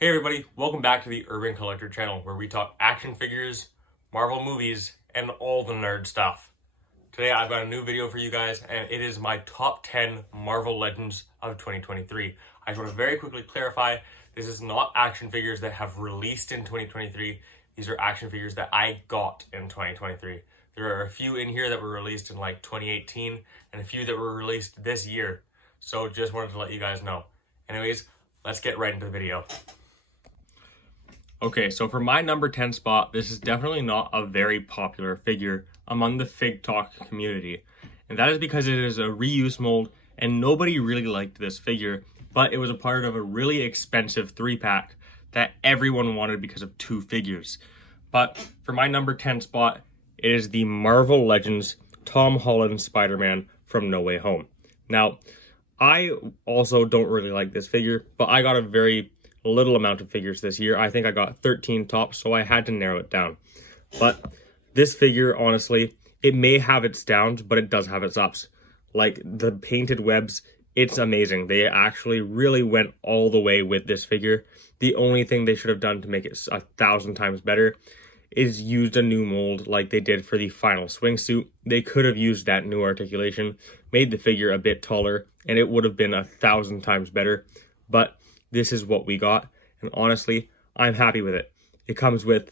Hey everybody, welcome back to the Urban Collector channel where we talk action figures, Marvel movies, and all the nerd stuff. Today I've got a new video for you guys and it is my top 10 Marvel Legends of 2023. I just want to very quickly clarify, this is not action figures that have released in 2023. These are action figures that I got in 2023. There are a few in here that were released in like 2018 and a few that were released this year. So just wanted to let you guys know. Anyways, let's get right into the video. Okay, so for my number 10 spot, this is definitely not a very popular figure among the Fig Talk community. And that is because it is a reuse mold and nobody really liked this figure, but it was a part of a really expensive 3-pack that everyone wanted because of 2 figures. But for my number 10 spot, it is the Marvel Legends Tom Holland Spider-Man from No Way Home. Now, I also don't really like this figure, but I got a very little amount of figures this year. I think I got 13 tops, so I had to narrow it down. But this figure, honestly, it may have its downs, but it does have its ups. Like the painted webs, it's amazing. They actually really went all the way with this figure. The only thing they should have done to make it 1,000 times better is used a new mold like they did for the final swingsuit. They could have used that new articulation, made the figure a bit taller, and it would have been 1,000 times better. But this is what we got, and honestly, I'm happy with it. It comes with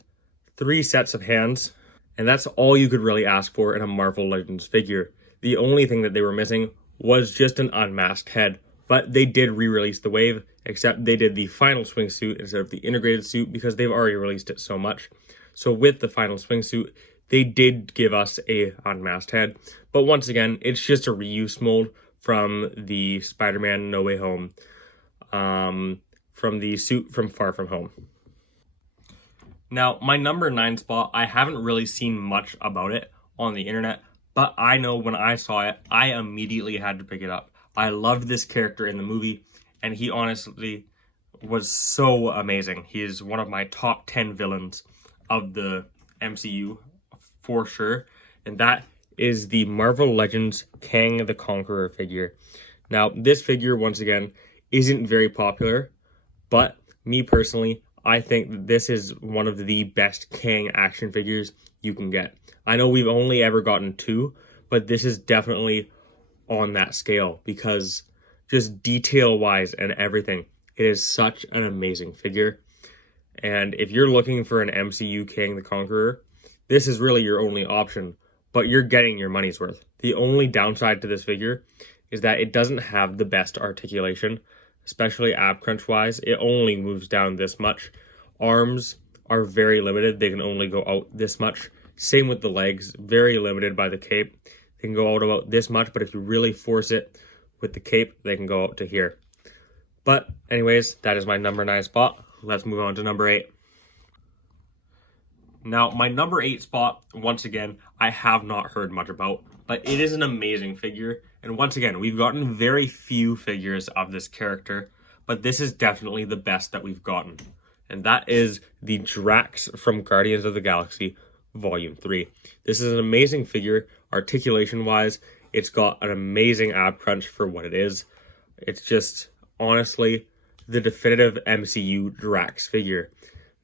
3 sets of hands, and that's all you could really ask for in a Marvel Legends figure. The only thing that they were missing was just an unmasked head, but they did re-release the wave, except they did the final swingsuit instead of the integrated suit because they've already released it so much. So with the final swingsuit, they did give us a unmasked head, but once again, it's just a reuse mold from the Spider-Man No Way Home, from the suit from Far From Home. Now, my number 9 spot, I haven't really seen much about it on the internet, but I know when I saw it, I immediately had to pick it up. I loved this character in the movie, and he honestly was so amazing. He is one of my top 10 villains of the MCU, for sure, and that is the Marvel Legends Kang the Conqueror figure. Now, this figure, once again, isn't very popular, but me personally, I think that this is one of the best Kang action figures you can get. I know we've only ever gotten 2, but this is definitely on that scale because just detail-wise and everything, it is such an amazing figure. And if you're looking for an MCU Kang the Conqueror, this is really your only option, but you're getting your money's worth. The only downside to this figure is that it doesn't have the best articulation, especially ab crunch wise. It only moves down this much. Arms are very limited. They can only go out this much. Same with the legs, very limited by the cape. They can go out about this much, but if you really force it with the cape, they can go out to here. But anyways, that is my number 9 spot. Let's move on to number 8. Now, my number 8 spot, once again, I have not heard much about, but it is an amazing figure. And once again, we've gotten very few figures of this character, but this is definitely the best that we've gotten. And that is the Drax from Guardians of the Galaxy Volume 3. This is an amazing figure, articulation-wise. It's got an amazing ab crunch for what it is. It's just, honestly, the definitive MCU Drax figure.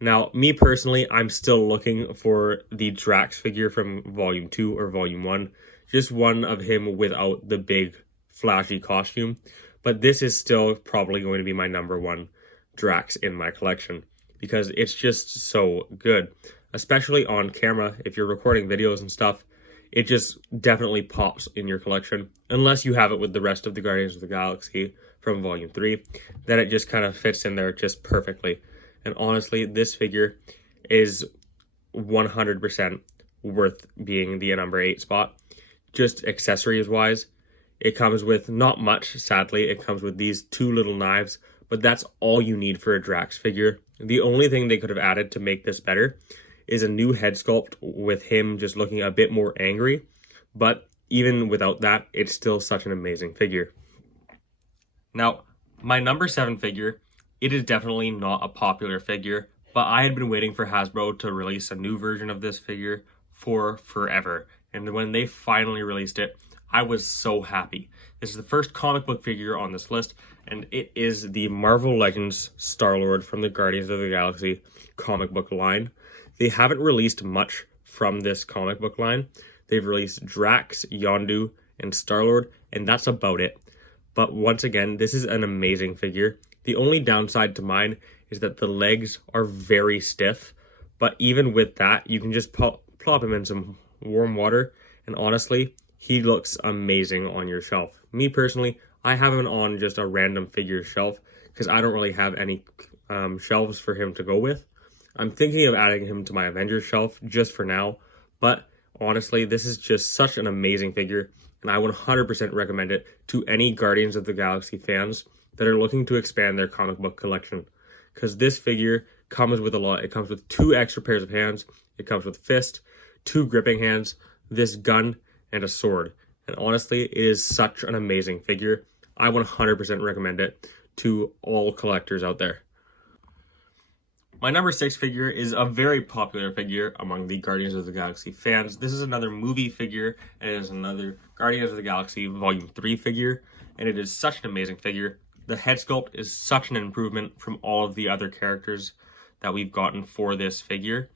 Now, me personally, I'm still looking for the Drax figure from Volume 2 or Volume 1. Just one of him without the big flashy costume. But this is still probably going to be my number 1 Drax in my collection because it's just so good. Especially on camera, if you're recording videos and stuff, it just definitely pops in your collection. Unless you have it with the rest of the Guardians of the Galaxy from Volume 3, then it just kind of fits in there just perfectly. And honestly, this figure is 100% worth being the number 8 spot. Just accessories wise, it comes with not much, sadly. It comes with these 2 little knives, but that's all you need for a Drax figure. The only thing they could have added to make this better is a new head sculpt with him just looking a bit more angry. But even without that, it's still such an amazing figure. Now, my number 7 figure, it is definitely not a popular figure, but I had been waiting for Hasbro to release a new version of this figure for forever. And when they finally released it, I was so happy. This is the first comic book figure on this list, and it is the Marvel Legends Star-Lord from the Guardians of the Galaxy comic book line. They haven't released much from this comic book line. They've released Drax, Yondu, and Star-Lord, and that's about it. But once again, this is an amazing figure. The only downside to mine is that the legs are very stiff, but even with that, you can just plop him in some warm water, and honestly, he looks amazing on your shelf. Me personally, I have him on just a random figure shelf because I don't really have any shelves for him to go with. I'm thinking of adding him to my Avengers shelf just for now, but honestly, this is just such an amazing figure, and I would 100% recommend it to any Guardians of the Galaxy fans that are looking to expand their comic book collection. Because this figure comes with a lot. It comes with 2 extra pairs of hands, it comes with fist, 2 gripping hands, this gun, and a sword. And honestly, it is such an amazing figure. I 100% recommend it to all collectors out there. My number 6 figure is a very popular figure among the Guardians of the Galaxy fans. This is another movie figure, and it is another Guardians of the Galaxy Volume 3 figure, and it is such an amazing figure. The head sculpt is such an improvement from all of the other characters that we've gotten for this figure,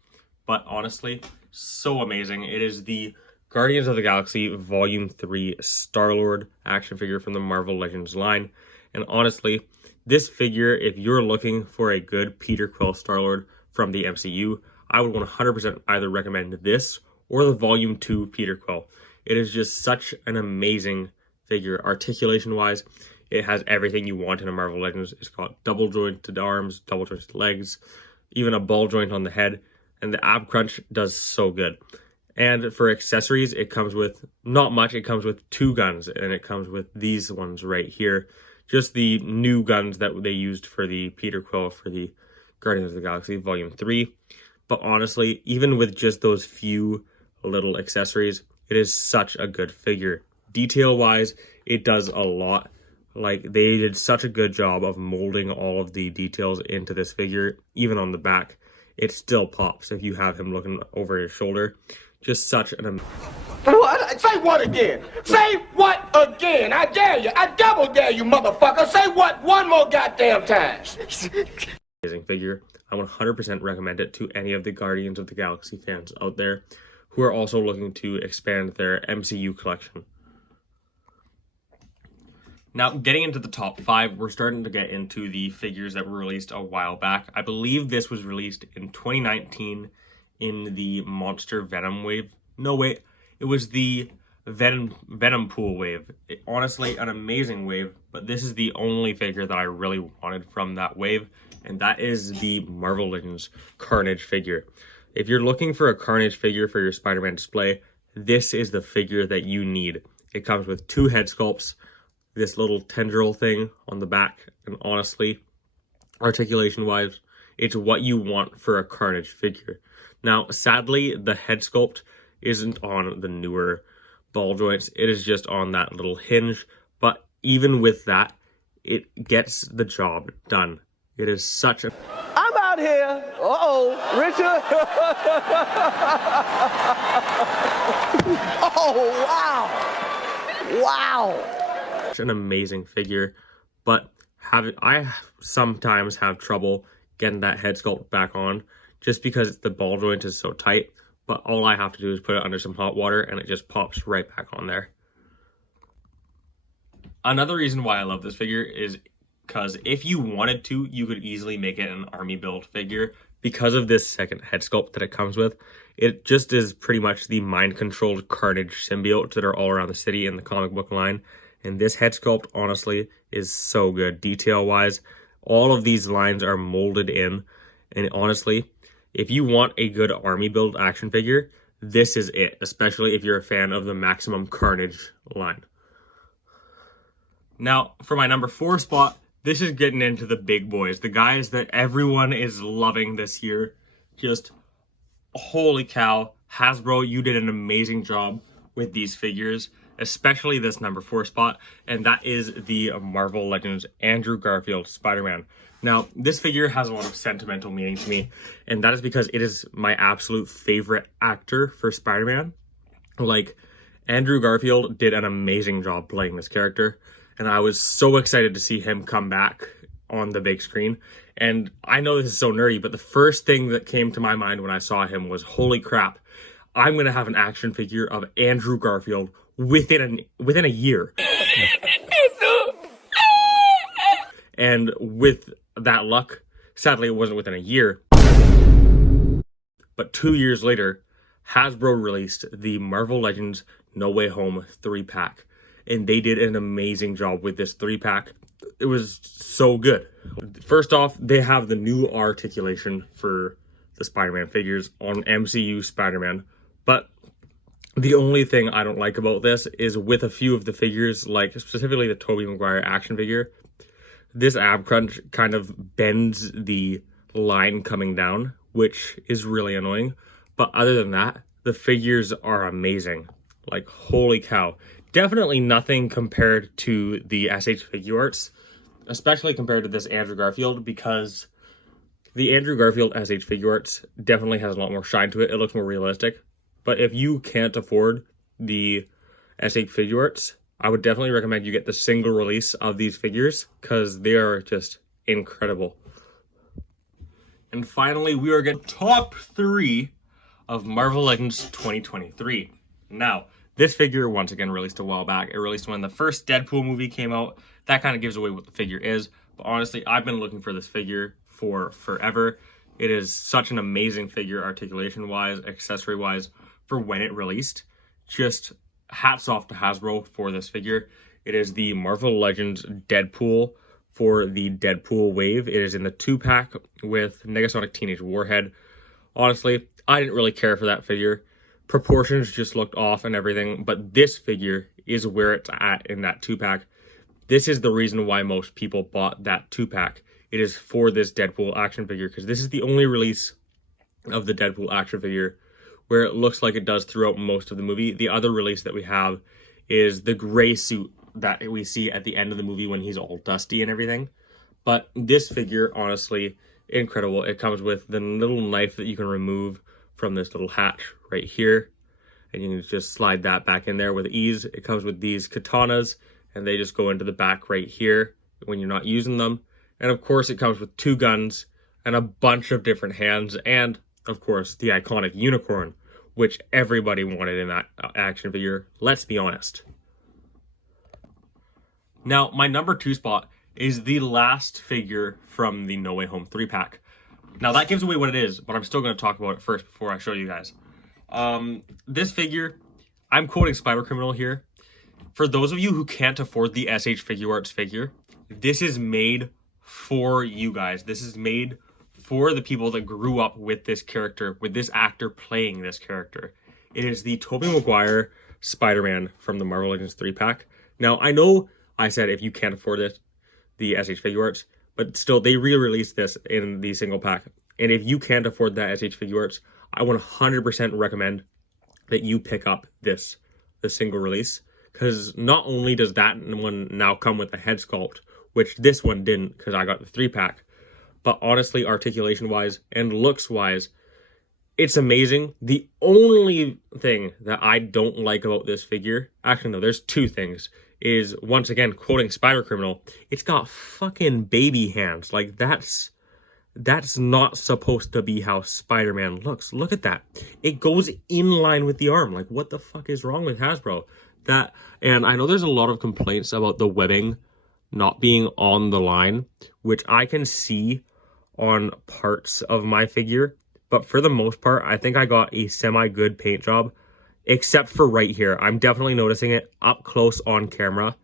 but honestly, so amazing. It is the Guardians of the Galaxy Volume 3 Star-Lord action figure from the Marvel Legends line, and honestly, this figure, if you're looking for a good Peter Quill Star-Lord from the MCU, I would 100% either recommend this or the Volume 2 Peter Quill. It is just such an amazing figure. Articulation-wise, it has everything you want in a Marvel Legends. It's got double jointed arms, double jointed legs, even a ball joint on the head, and the ab crunch does so good. And for accessories, it comes with not much. It comes with 2 guns, and it comes with these ones right here. Just the new guns that they used for the Peter Quill for the Guardians of the Galaxy Volume 3. But honestly, even with just those few little accessories, it is such a good figure. Detail-wise, it does a lot. Like, they did such a good job of molding all of the details into this figure. Even on the back, it still pops if you have him looking over his shoulder. Just such an What? Say what again? Say what again? I dare you. I double dare you, motherfucker. Say what one more goddamn time. amazing figure. I 100% recommend it to any of the Guardians of the Galaxy fans out there who are also looking to expand their MCU collection. Now, getting into the top 5, we're starting to get into the figures that were released a while back. I believe this was released in 2019 in the Monster Venom wave. No, wait. It was the Venom Pool wave. Honestly, an amazing wave, but this is the only figure that I really wanted from that wave, and that is the Marvel Legends Carnage figure. If you're looking for a Carnage figure for your Spider-Man display, this is the figure that you need. It comes with 2 head sculpts, this little tendril thing on the back, and honestly, articulation-wise, it's what you want for a Carnage figure. Now, sadly, the head sculpt isn't on the newer ball joints. It is just on that little hinge, but even with that, it gets the job done. It is such a... I'm out here. Uh-oh, Richard. Oh, wow. Wow. Such an amazing figure, but I sometimes have trouble getting that head sculpt back on just because the ball joint is so tight, but all I have to do is put it under some hot water and it just pops right back on there. Another reason why I love this figure is because if you wanted to, you could easily make it an army build figure. Because of this second head sculpt that it comes with, it just is pretty much the mind-controlled Carnage symbiotes that are all around the city in the comic book line. And this head sculpt, honestly, is so good. Detail-wise, all of these lines are molded in. And honestly, if you want a good army build action figure, this is it. Especially if you're a fan of the Maximum Carnage line. Now, for my number 4 spot, this is getting into the big boys. The guys that everyone is loving this year. Just, holy cow. Hasbro, you did an amazing job with these figures. Especially this number 4 spot. And that is the Marvel Legends Andrew Garfield Spider-Man. Now, this figure has a lot of sentimental meaning to me. And that is because it is my absolute favorite actor for Spider-Man. Like, Andrew Garfield did an amazing job playing this character. and I was so excited to see him come back on the big screen. And I know this is so nerdy, but the first thing that came to my mind when I saw him was, holy crap, I'm going to have an action figure of Andrew Garfield within a year. And with that luck, sadly it wasn't within a year, but 2 years later, Hasbro released the Marvel Legends No Way Home 3-pack. And they did an amazing job with this 3-pack. It was so good. First off, they have the new articulation for the Spider-Man figures on MCU Spider-Man. But the only thing I don't like about this is with a few of the figures, like specifically the Tobey Maguire action figure, this ab crunch kind of bends the line coming down, which is really annoying. But other than that, the figures are amazing. Like, holy cow. Definitely nothing compared to the SH Figuarts, especially compared to this Andrew Garfield, because the Andrew Garfield SH Figuarts definitely has a lot more shine to it. It looks more realistic. But if you can't afford the SH Figuarts, I would definitely recommend you get the single release of these figures, because they are just incredible. And finally, we are getting top 3 of Marvel Legends 2023. Now, this figure, once again, released a while back. It released when the first Deadpool movie came out. That kind of gives away what the figure is. But honestly, I've been looking for this figure for forever. It is such an amazing figure, articulation-wise, accessory-wise, for when it released. Just hats off to Hasbro for this figure. It is the Marvel Legends Deadpool for the Deadpool wave. It is in the 2-pack with Negasonic Teenage Warhead. Honestly, I didn't really care for that figure. Proportions just looked off and everything, but this figure is where it's at in that 2-pack. This is the reason why most people bought that 2-pack. It is for this Deadpool action figure, because this is the only release of the Deadpool action figure where it looks like it does throughout most of the movie. The other release that we have is the gray suit that we see at the end of the movie when he's all dusty and everything. But this figure, honestly, incredible. It comes with the little knife that you can remove from this little hatch right here, and you can just slide that back in there with ease. It comes with these katanas, and they just go into the back right here when you're not using them. And of course, it comes with 2 guns and a bunch of different hands, and of course, the iconic unicorn, which everybody wanted in that action figure. Let's be honest. Now, my number 2 spot is the last figure from the No Way Home 3-pack. Now, that gives away what it is, but I'm still going to talk about it first before I show you guys. This figure, I'm quoting Spider-Criminal here. For those of you who can't afford the SH Figuarts figure, this is made for you guys. This is made for the people that grew up with this character, with this actor playing this character. It is the Tobey Maguire Spider-Man from the Marvel Legends 3-pack. Now, I know I said if you can't afford it, the SH Figuarts, but still, they re-released this in the single pack. And if you can't afford that SH Figuarts, I 100% recommend that you pick up the single release. Because not only does that one now come with a head sculpt, which this one didn't because I got the 3-pack, but honestly, articulation-wise and looks-wise, it's amazing. The only thing that I don't like about this figure, actually no, there's 2 things, is, once again, quoting Spider-Criminal, it's got fucking baby hands. Like, that's not supposed to be how Spider-Man looks. Look at that. It goes in line with the arm. Like, what the fuck is wrong with Hasbro? And I know there's a lot of complaints about the webbing not being on the line, which I can see on parts of my figure. But for the most part, I think I got a semi-good paint job. Except for right here. I'm definitely noticing it up close on camera.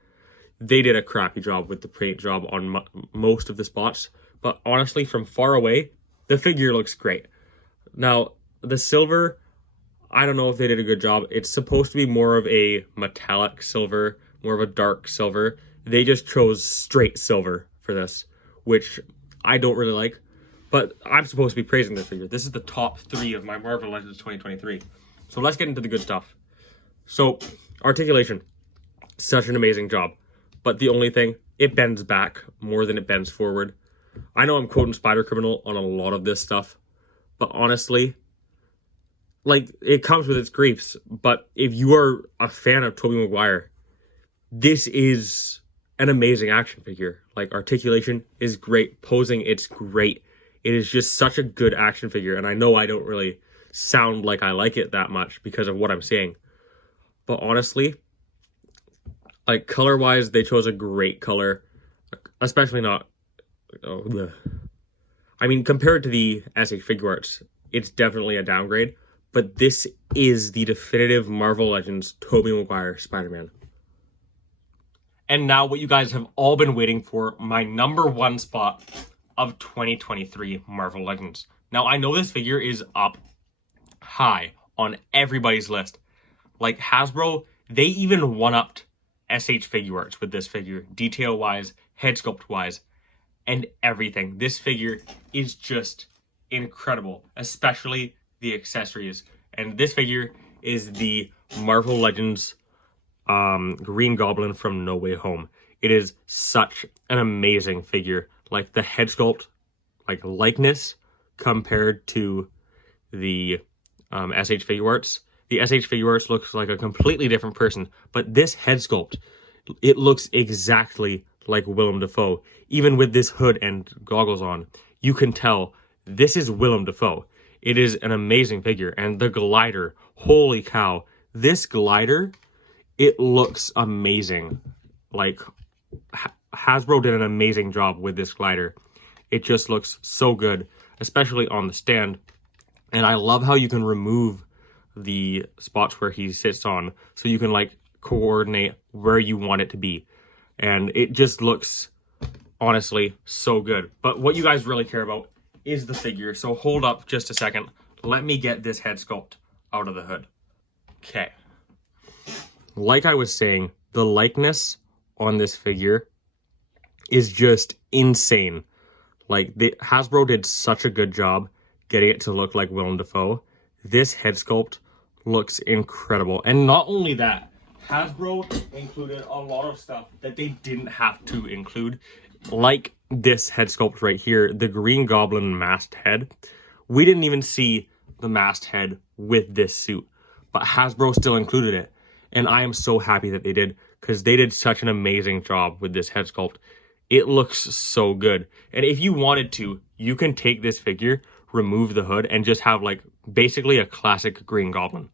They did a crappy job with the paint job on most of the spots. But honestly, from far away, the figure looks great. Now, the silver, I don't know if they did a good job. It's supposed to be more of a metallic silver, more of a dark silver. They just chose straight silver for this, which I don't really like. But I'm supposed to be praising this figure. This is the top 3 of my Marvel Legends 2023. So let's get into the good stuff. So, articulation. Such an amazing job. But the only thing, it bends back more than it bends forward. I know I'm quoting Spider-Criminal on a lot of this stuff. But honestly, like, it comes with its griefs. But if you are a fan of Tobey Maguire, this is an amazing action figure. Like, articulation is great, posing, it's great. It is just such a good action figure, and I know I don't really sound like I like it that much because of what I'm saying. But honestly, like, color-wise, they chose a great color, especially not... Oh, I mean, compared to the SH Figuarts, it's definitely a downgrade, but this is the definitive Marvel Legends Tobey Maguire Spider-Man. And now what you guys have all been waiting for, my number one spot of 2023 Marvel Legends. Now, I know this figure is up high on everybody's list. Like, Hasbro, they even one-upped SH Figuarts with this figure, detail-wise, head sculpt-wise, and everything. This figure is just incredible, especially the accessories. And this figure is the Marvel Legends Green Goblin from No Way Home. It is such an amazing figure. Like, the head sculpt, like, likeness compared to the SH Figuarts. The SH Figuarts looks like a completely different person, but this head sculpt, it looks exactly like Willem Dafoe. Even with this hood and goggles on, you can tell this is Willem Dafoe. It is an amazing figure. And the glider, holy cow, this glider, it looks amazing. Like, Hasbro did an amazing job with this glider. It just looks so good, especially on the stand. And I love how you can remove the spots where he sits on, so you can, like, coordinate where you want it to be. And it just looks, honestly, so good. But what you guys really care about is the figure. So hold up just a second. Let me get this head sculpt out of the hood. Okay. Like I was saying, the likeness on this figure is just insane. Like, Hasbro did such a good job getting it to look like Willem Dafoe. This head sculpt looks incredible. And not only that, Hasbro included a lot of stuff that they didn't have to include. Like this head sculpt right here, the Green Goblin masked head. We didn't even see the masked head with this suit, but Hasbro still included it. And I am so happy that they did, because they did such an amazing job with this head sculpt. It looks so good. And if you wanted to, you can take this figure, remove the hood, and just have, like, basically a classic Green Goblin.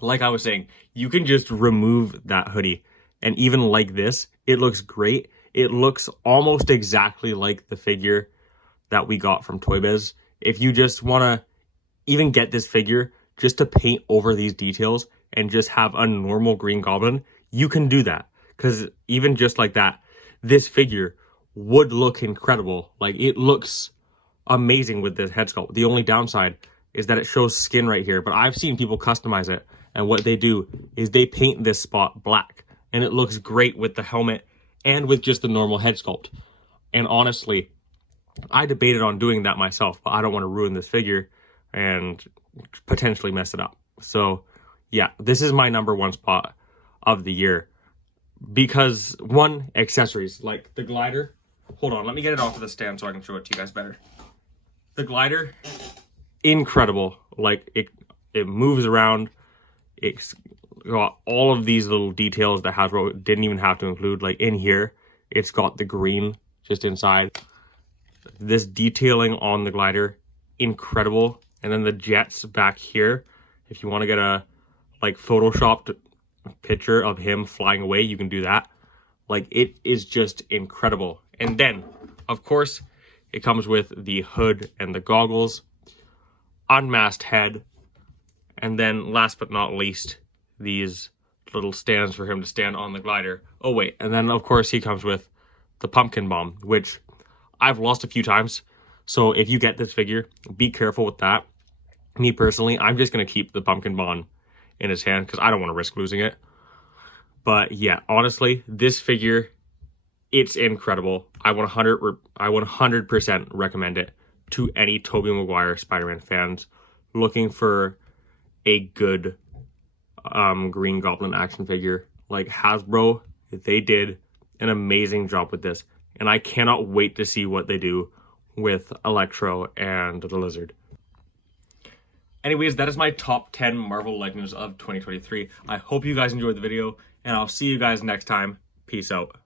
Like I was saying, you can just remove that hoodie. And even like this, it looks great. It looks almost exactly like the figure that we got from Toy Biz. If you just want to even get this figure just to paint over these details and just have a normal Green Goblin, you can do that. Because even just like that, this figure would look incredible. Like, it looks amazing with this head sculpt. The only downside is that it shows skin right here, but I've seen people customize it, and what they do is they paint this spot black, and it looks great with the helmet and with just the normal head sculpt. And honestly, I debated on doing that myself, but I don't want to ruin this figure and potentially mess it up. So yeah, this is my number one spot of the year. Because, one, accessories, like the glider. Hold on, let me get it off of the stand so I can show it to you guys better. The glider, incredible. Like, it moves around. It's got all of these little details that Hasbro didn't even have to include. Like, in here, it's got the green just inside. This detailing on the glider, incredible. And then the jets back here, if you want to get a, like, photoshopped picture of him flying away, you can do that. Like, it is just incredible. And then, of course, it comes with the hood and the goggles, unmasked head, and then last but not least, these little stands for him to stand on the glider. Oh wait, and then of course he comes with the pumpkin bomb, which I've lost a few times. So if you get this figure, be careful with that. Me personally, I'm just going to keep the pumpkin bomb in his hand because I don't want to risk losing it. But yeah, honestly, this figure, it's incredible. I 100% recommend it to any Tobey Maguire Spider-Man fans looking for a good Green Goblin action figure. Like, Hasbro, they did an amazing job with this, and I cannot wait to see what they do with Electro and the Lizard. Anyways, that is my top 10 Marvel Legends of 2023. I hope you guys enjoyed the video, and I'll see you guys next time. Peace out.